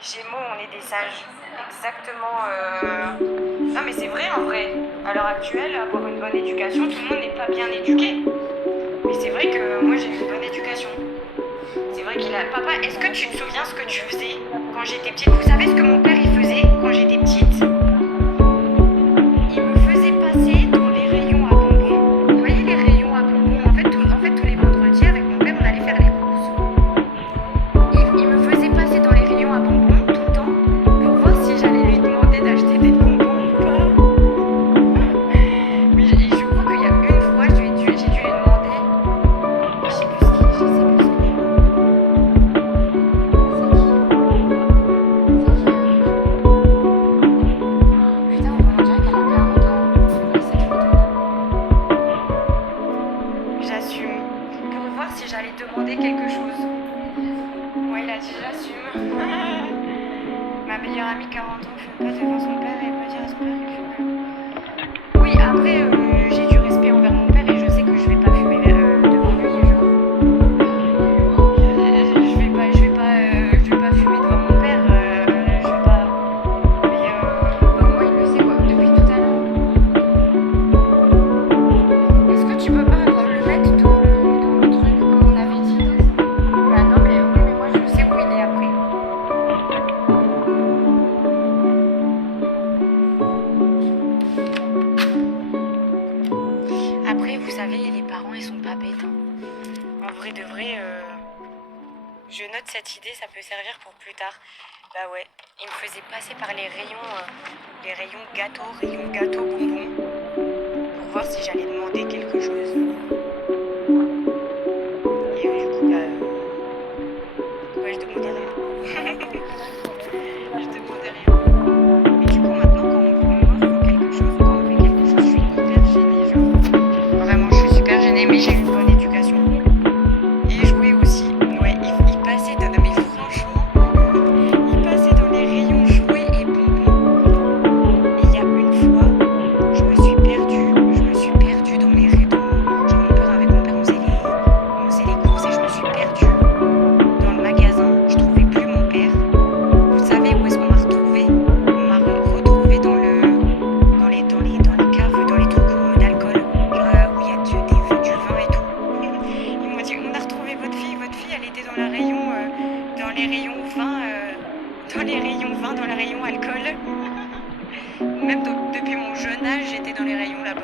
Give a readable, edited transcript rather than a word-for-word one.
Gémeaux, on est des sages. Exactement. Non, mais c'est vrai en vrai. À l'heure actuelle, avoir une bonne éducation, tout le monde n'est pas bien éduqué. Mais c'est vrai que moi j'ai eu une bonne éducation. C'est vrai qu'il a. Papa, est-ce que tu te souviens ce que tu faisais quand j'étais petite? Vous savez ce que mon père il faisait quand j'étais petite? Il me faisait passer dans les rayons à bonbons. Vous voyez les rayons à bonbons? En fait, tous les vendredis avec mon père, on allait faire les courses. Il me faisait passer dans les rayons à bonbons tout le temps pour voir si j'allais lui demander d'acheter des bonbons ou pas. Mais je crois qu'il y a une fois, j'ai dû lui demander. Je sais plus ce qu'il. Je sais plus ce qu'il. Putain, on dirait qu'elle a 40 ans. Cette photo-là. J'assume. Pour voir si j'allais demander quelque chose. Ouais, il a dit j'assume. Ma meilleure amie 40 ans fume pas devant son père et peut dire à son père qu'elle fume. Oui, après, j'ai du respect envers mon père et je sais que je vais pas fumer devant lui. Genre. Je vais pas fumer devant mon père. Je vais pas. Mais moi, il le sait quoi, depuis tout à l'heure. Est-ce que tu peux pas le mettre dans le truc qu'on avait dit? Bah non, mais oui, mais moi je sais où il est après. Après, vous savez, les parents, ils sont pas bêtes. Hein. En vrai de vrai, je note cette idée, ça peut servir pour plus tard. Bah ouais, il me faisait passer par les rayons gâteaux, bonbons, pour voir si j'allais demander quelque chose. Et du coup, ouais, je demandais rien. Je demandais rien. Mais du coup, maintenant, quand on m'offre quelque chose ou quand on fait quelque chose, je suis hyper gênée, genre. Vraiment, je suis super gênée, mais j'ai eu une bonne éducation. Et jouer aussi. Ouais, il passait dans. Mais franchement, il passait dans les rayons jouets et bonbons. Et il y a une fois, je me suis perdue dans les rayons. Genre, avec mon père, on faisait les courses et je me suis perdue dans le magasin. Je trouvais plus mon père. Vous savez où est-ce qu'on m'a retrouvée? On m'a retrouvée dans les caves, dans les trucs d'alcool, genre, où il y a du vin et tout. Ils m'ont dit, on a retrouvé votre fille elle était dans les rayons vin, dans les rayons alcool. Même depuis mon jeune âge, j'étais dans les rayons là-bas.